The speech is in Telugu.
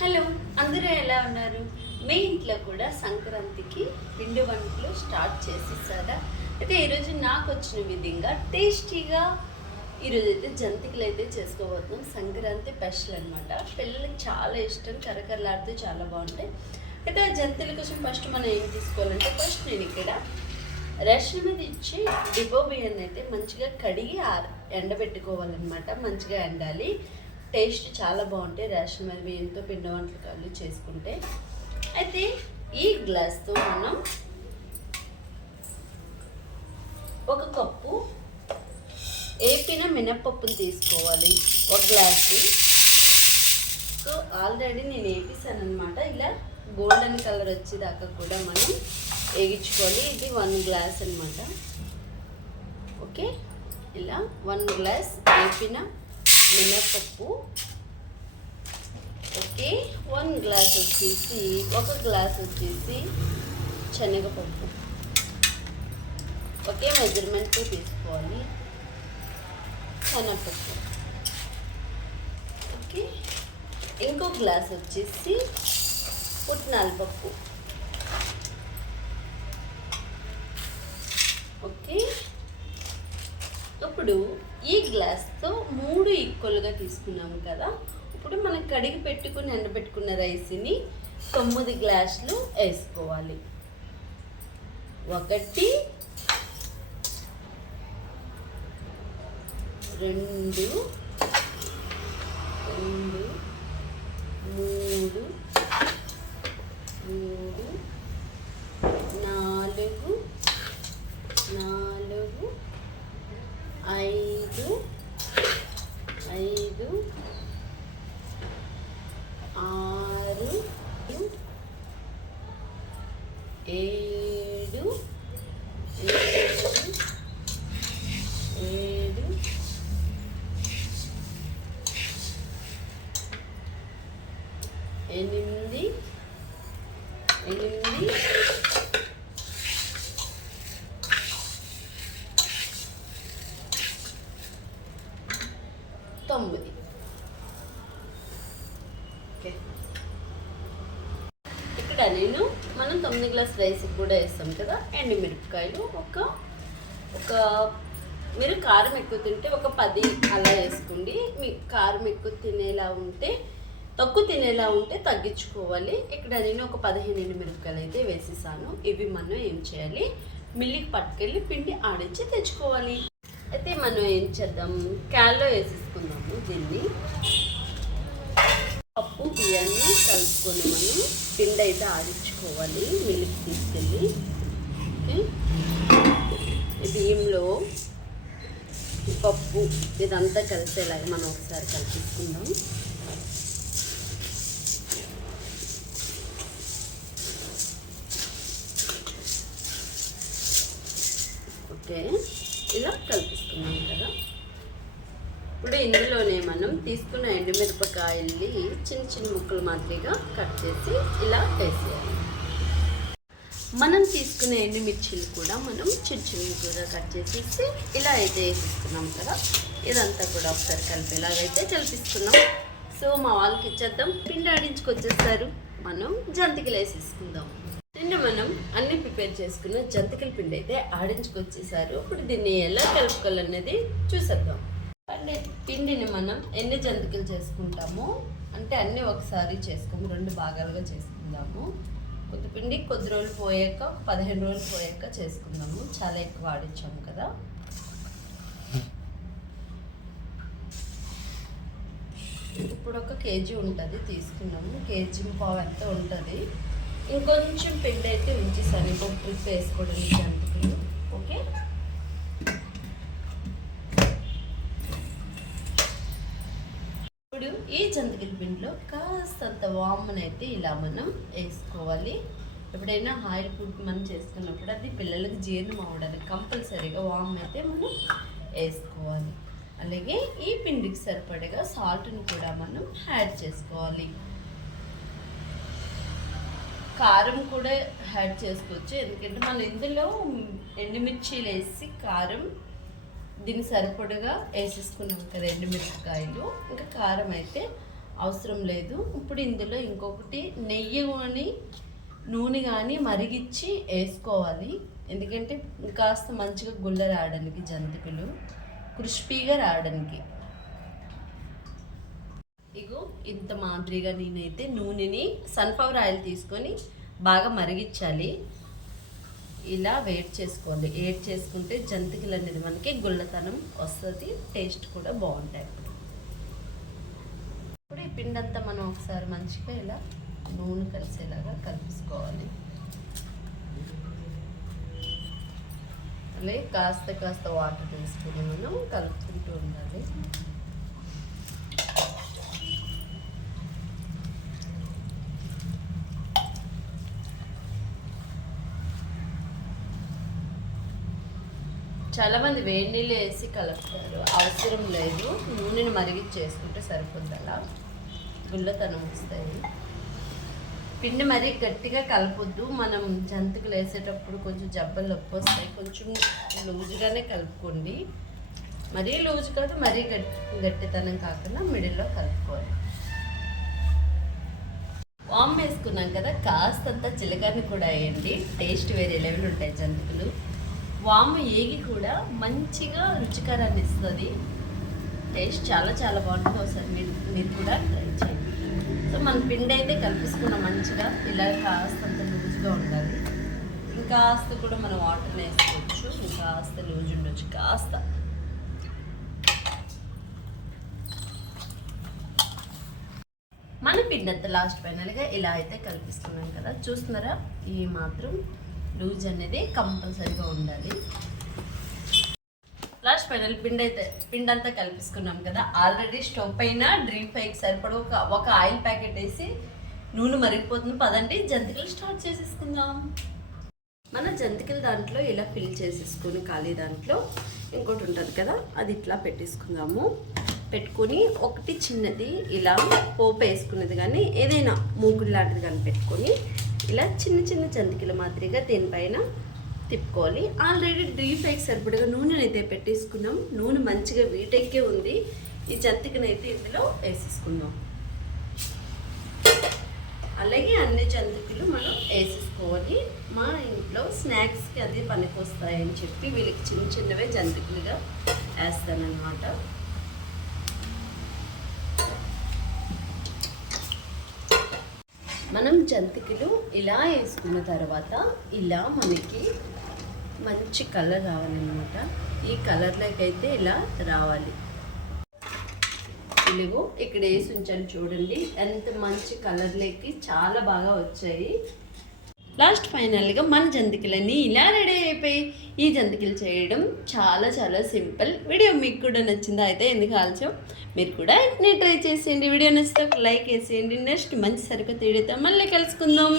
హలో, అందరూ ఎలా ఉన్నారు? మీ ఇంట్లో కూడా సంక్రాంతికి పిండి వంటలు స్టార్ట్ చేసేసారా? అయితే ఈరోజు నాకు వచ్చిన విధంగా టేస్టీగా ఈరోజు అయితే జంతికలు అయితే చేసుకోబోతున్నాం. సంక్రాంతి స్పెషల్ అనమాట. పిల్లలకి చాలా ఇష్టం, కరకరలాడుతూ చాలా బాగుంటాయి. అయితే ఆ జంతికల కోసం ఫస్ట్ మనం ఏం తీసుకోవాలంటే, ఫస్ట్ నేను ఇక్కడ రేషన్ మీద ఇచ్చి డిపో బియ్యాన్ని అయితే మంచిగా కడిగి ఎండబెట్టుకోవాలన్నమాట. మంచిగా ఎండాలి. టేస్ట్ చాలా బాగుంటాయి రేషన్ మీద బియ్యంతో పిండి వంటకాలు చేసుకుంటే. అయితే ఈ గ్లాస్తో మనం ఒక కప్పు ఏపిన మినప్పప్పుని తీసుకోవాలి, ఒక గ్లాసు. సో ఆల్రెడీ నేను వేపిస్తాను అనమాట. ఇలా గోల్డెన్ కలర్ వచ్చేదాకా కూడా మనం వేగించుకోవాలి. ఇది 1 గ్లాస్ అనమాట. ఓకే, ఇలా 1 గ్లాస్ వేపిన మినపప్పు. ఓకే, 1 గ్లాస్ వచ్చేసి, ఒక గ్లాస్ వచ్చేసి శనగపప్పు. ఒకే మెజర్మెంట్తో తీసుకోవాలి శనగపప్పు. ఓకే, ఇంకో గ్లాస్ వచ్చేసి పుట్నాల పప్పు. ఓకే, ఇప్పుడు ఈ గ్లాస్తో 3 ఈక్వల్గా తీసుకున్నాము కదా. ఇప్పుడు మనం కడిగి పెట్టుకుని ఎండబెట్టుకున్న రైస్ని 9 గ్లాసులు వేసుకోవాలి. 1 2 3 4 5 6 7 8 9. ఓకే, ఇక్కడ మనం 9 గ్లాస్ రైస్కి కూడా వేస్తాం కదా. ఎండుమిరపకాయలు ఒక మీరు కారం ఎక్కువ తింటే ఒక 10 అలా వేసుకోండి. మీకు కారం ఎక్కువ తినేలా ఉంటే, తక్కువ తినేలా ఉంటే తగ్గించుకోవాలి. ఇక్కడ నేను ఒక 15 ఎండుమిరపకాయలు అయితే వేసేసాను. ఇవి మనం ఏం చేయాలి, మిల్లికి పట్టుకెళ్ళి పిండి ఆడించి తెచ్చుకోవాలి. అయితే మనం ఏం చేద్దాం, క్యాన్లో వేసేసుకుందాము. దీన్ని పప్పు బియ్యాన్ని కలుపుకొని మనం పిండి అయితే ఆడించుకోవాలి మిల్లికి తీసుకెళ్ళి. బియ్యంలో పప్పు ఇదంతా కలిసేలాగా మనం ఒకసారి కలిపించుకుందాం. ఓకే, ఇలా కలిపిస్తున్నాం కదా. ఇప్పుడు ఇందులోనే మనం తీసుకున్న ఎండుమిరపకాయల్ని చిన్న చిన్న ముక్కలు మాదిరిగా కట్ చేసి ఇలా వేసేయాలి. మనం తీసుకునే ఎండుమిర్చిలు కూడా మనం చిన్న చిన్న ముక్కలుగా కట్ చేసేసి ఇలా అయితే వేసిస్తున్నాం కదా. ఇదంతా కూడా ఒకసారి కలిపేలాగైతే కలిపిస్తున్నాం. సో మా వాళ్ళకి ఇచ్చేద్దాం. పిండి ఆడించుకొచ్చేస్తారు. మనం జంతికలు వేసేసుకుందాం. నిన్న మనం అన్ని ప్రిపేర్ చేసుకున్న జంతికల పిండి అయితే ఆడించుకొచ్చేసారు. ఇప్పుడు దీన్ని ఎలా కలుపుకోవాలనేది చూసేద్దాం. పిండిని మనం ఎన్ని జంతికలు చేసుకుంటామో అంటే అన్నీ ఒకసారి చేసుకోము, 2 భాగాలుగా చేసుకుందాము. కొద్ది పిండి కొద్ది రోజులు పోయాక, 15 రోజులు పోయాక చేసుకుందాము. చాలా ఎక్కువ ఆడించాము కదా. ఇప్పుడు 1 కేజీ ఉంటుంది తీసుకున్నాము. 1.5 కేజీ ఎంత ఉంటుంది. ఇంకొంచెం పిండి అయితే ఉంచేసాను ఇంకొక ట్రిప్ వేసుకోవడానికి జంతికలు. ఓకే, ఇప్పుడు ఈ జంతికల పిండిలో కాస్తంత వామునైతే ఇలా మనం వేసుకోవాలి. ఎప్పుడైనా ఆయిల్ ఫుడ్ మనం చేసుకున్నప్పుడు అది పిల్లలకి జీర్ణం అవ్వడానికి కంపల్సరీగా వాము అయితే మనం వేసుకోవాలి. అలాగే ఈ పిండికి సరిపడగా సాల్ట్ని కూడా మనం యాడ్ చేసుకోవాలి. కారం కూడా యాడ్ చేసుకోవచ్చు, ఎందుకంటే మనం ఇందులో ఎండుమిర్చీలు వేసి కారం దీనికి సరిపడగా వేసేసుకున్నాం కదా ఎండుమిరపకాయలు. ఇంకా కారం అయితే అవసరం లేదు. ఇప్పుడు ఇందులో ఇంకొకటి నెయ్యి కానీ నూనె కానీ మరిగిచ్చి వేసుకోవాలి. ఎందుకంటే కాస్త మంచిగా గుల్ల రావడానికి, జంతికలు క్రిస్పీగా రావడానికి. ఇగో ఇంత మాదిరిగా నేనైతే నూనెని సన్ఫ్లవర్ ఆయిల్ తీసుకొని బాగా మరిగించాలి. ఇలా వేడి చేసుకోవాలి. వేడి చేసుకుంటే జంతికలు అనేది మనకి గుల్లతనం వస్తుంది, టేస్ట్ కూడా బాగుంటాయి. ఇప్పుడు ఈ పిండి అంతా మనం ఒకసారి మంచిగా ఇలా నూనె కలిసేలాగా కలిపేసుకోవాలి. అలాగే కాస్త కాస్త వాటర్ తీసుకుని మనం కలుపుకుంటూ ఉండాలి. చాలామంది వేడి నీళ్ళు వేసి కలుపుతారు, అవసరం లేదు. నూనెని మరిగిచ్చేసుకుంటే సరిపోద్ది. అలా గుల్లతనం వస్తాయి. పిండి మరీ గట్టిగా కలపొద్దు. మనం జంతికలు వేసేటప్పుడు కొంచెం జబ్బలు నొప్పి వస్తాయి. కొంచెం లూజుగానే కలుపుకోండి. మరీ లూజు కాదు, మరీ గట్టితనం కాకుండా మిడిల్లో కలుపుకోవాలి. వామ్ వేసుకున్నాం కదా, కాస్తంత జీలకర్ర కూడా వేయండి. టేస్ట్ వేరే లెవెల్ ఉంటాయి జంతికలు. వాము ఏగి కూడా మంచిగా రుచికరాన్ని ఇస్తుంది. టేస్ట్ చాలా చాలా బాగుంటుంది. ఒకసారి మీరు కూడా ట్రై చేయండి. సో మన పిండి అయితే కలిపిసుకున్నాం మంచిగా. ఇలా కాస్తంత లూజ్గా ఉండాలి. ఇంకాస్త కూడా మనం వాటర్ వేసుకోవచ్చు. ఇంకాస్త లూజ్ ఉండొచ్చు. కాస్త మన పిండి అంతా లాస్ట్ ఫైనల్గా ఇలా అయితే కలిపిస్తున్నాం కదా, చూస్తున్నారా? ఈ మాత్రం లూజ్ అనేది కంపల్సరీగా ఉండాలి. లాస్ట్ ఫైనల్ పిండి అంతా కలిపిసుకున్నాం కదా. ఆల్రెడీ స్టవ్ పైన డీప్ ఫ్రైకి సరిపడ ఒక ఆయిల్ ప్యాకెట్ వేసి నూనె మరిగిపోతుంది. పదండి జంతికలు స్టార్ట్ చేసేసుకుందాం. మన జంతికలు దాంట్లో ఇలా ఫిల్ చేసేసుకొని ఖాళీ దాంట్లో ఇంకోటి ఉంటుంది కదా, అది ఇట్లా పెట్టేసుకుందాము. పెట్టుకొని ఒకటి చిన్నది ఇలా పోపు వేసుకునేది కానీ ఏదైనా మూకుడు లాంటిది కానీ పెట్టుకొని ఇలా చిన్న చిన్న జంతికల మాదిరిగా దీనిపైన తిప్పుకోవాలి. ఆల్రెడీ డీప్ ఫ్రైకి సరిపడగా నూనెని అయితే పెట్టేసుకున్నాం. నూనె మంచిగా వీటెక్కే ఉంది. ఈ జంతికనైతే ఇందులో వేసేసుకుందాం. అలాగే అన్ని జంతికలు మనం వేసేసుకోవాలి. మా ఇంట్లో స్నాక్స్కి అది పనికొస్తాయని చెప్పి వీళ్ళకి చిన్న చిన్నవే జంతికలుగా వేస్తానన్నమాట. మనం జంతికలు ఇలా వేసుకున్న తర్వాత ఇలా మనకి మంచి కలర్ రావాలన్నమాట. ఈ కలర్లోకి అయితే ఇలా రావాలి. ఇలాగో ఇక్కడ వేసి ఉంచాను చూడండి, ఎంత మంచి కలర్లోకి చాలా బాగా వచ్చాయి. లాస్ట్ ఫైనల్గా మన జంతికలన్నీ ఇలా రెడీ అయిపోయి ఈ జంతికలు చేయడం చాలా చాలా సింపుల్. వీడియో మీకు కూడా నచ్చిందా? అయితే ఎందుకు ఆలస్యం, మీరు కూడా ఇంటిని ట్రై చేసేయండి. వీడియో నచ్చితే ఒక లైక్ వేసేయండి. నెక్స్ట్ మంచి సరికొత్త వీడియోతో మళ్ళీ కలుసుకుందాం.